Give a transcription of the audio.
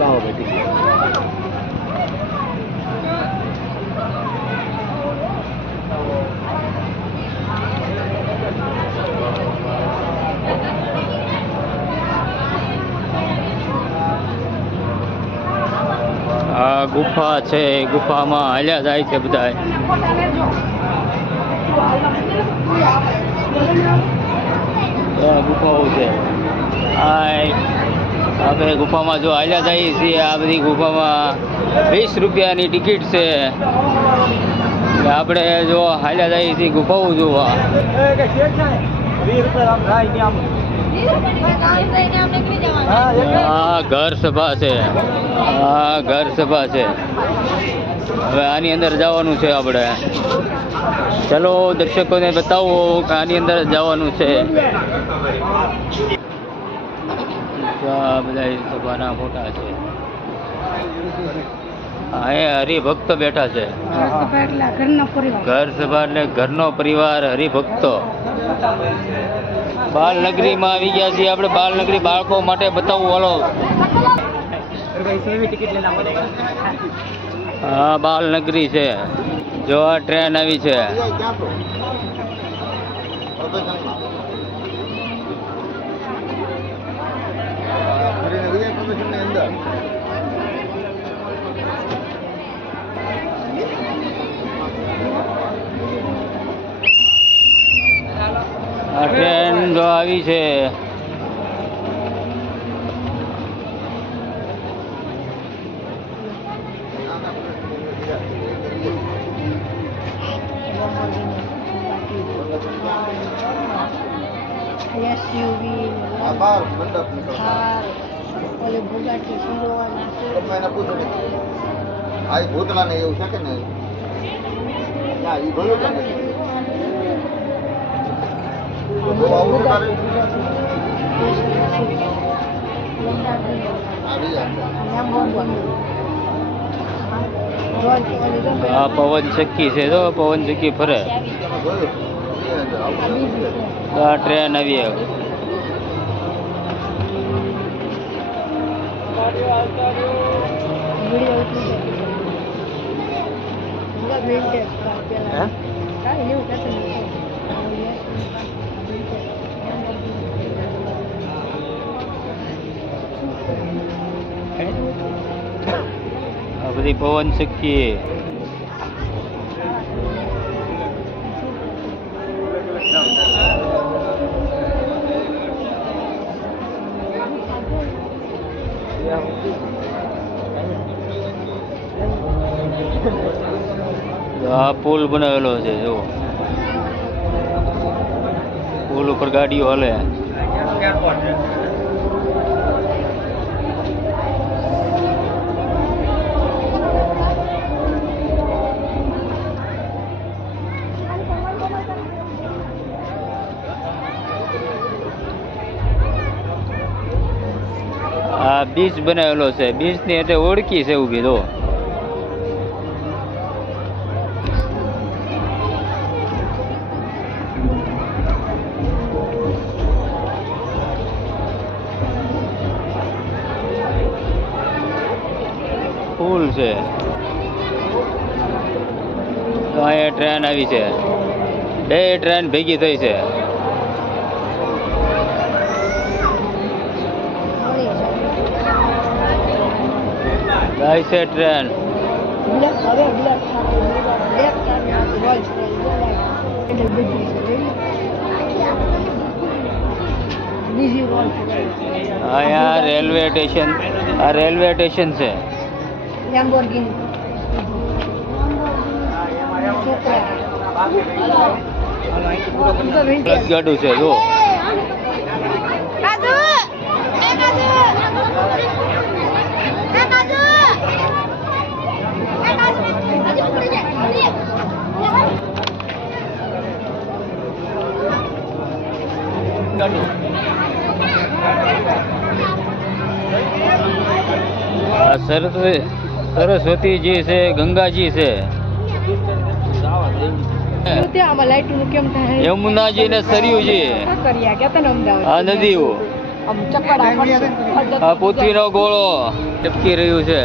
લાવો બેટી. આ ગુફા છે, ગુફામાં હાલ્યા જાય છે બધા. ગુફાઓ છે. આપણે ગુફામાં જો હાલ્યા જઈએ છીએ. આ બધી ગુફામાં 20 રૂપિયાની ટિકિટ છે. આપણે જો હાલ્યા જઈએ છીએ ગુફાઓ જોવા. આ ઘર સભા છે. આ ઘર સભા છે. હવે આની અંદર જવાનું છે આપણે. ચલો દર્શકોને બતાવો કે આની અંદર જવાનું છે. આ બધા સભાના ફોટા છે. અહીંયા હરિભક્તો બેઠા છે. ઘર સભા એટલે ઘરનો પરિવાર, હરિભક્તો. બાલનગરીમાં આવી ગયા છીએ આપણે. બાલનગરી બાળકો માટે બતાવવું. હાલો. હા, બાલનગરી છે. જો આ ટ્રેન આવી છે. આ ટ્રેન જો આવી છે. ભૂતલા ને એવું છે કે ને આ પવન ચક્કી છે. તો પવન ચક્કી ફરે. આ ટ્રેન આવી. આ બધી પવન ચક્કી. આ પુલ બનાવેલો છે. જો પુલ ઉપર ગાડીઓ હાલે. આ બીચ બનાવેલો છે. બીચ ની એટલે ઓળખી છે ઊભી. તો પુલ છે. તો અહીંયા ટ્રેન આવી છે. 2 ટ્રેન ભેગી થઈ છે. જાય છે ટ્રેન. અહીંયા રેલવે સ્ટેશન. આ રેલવે સ્ટેશન છે. ગાડું છે. જો સરસ્વતીજી છે, ગંગાજી છે, યમુનાજી ને સરયુજી. આ નદીઓ આમ ચકડા આ પૃથ્વીનો ગોળો ટપકી રહ્યું છે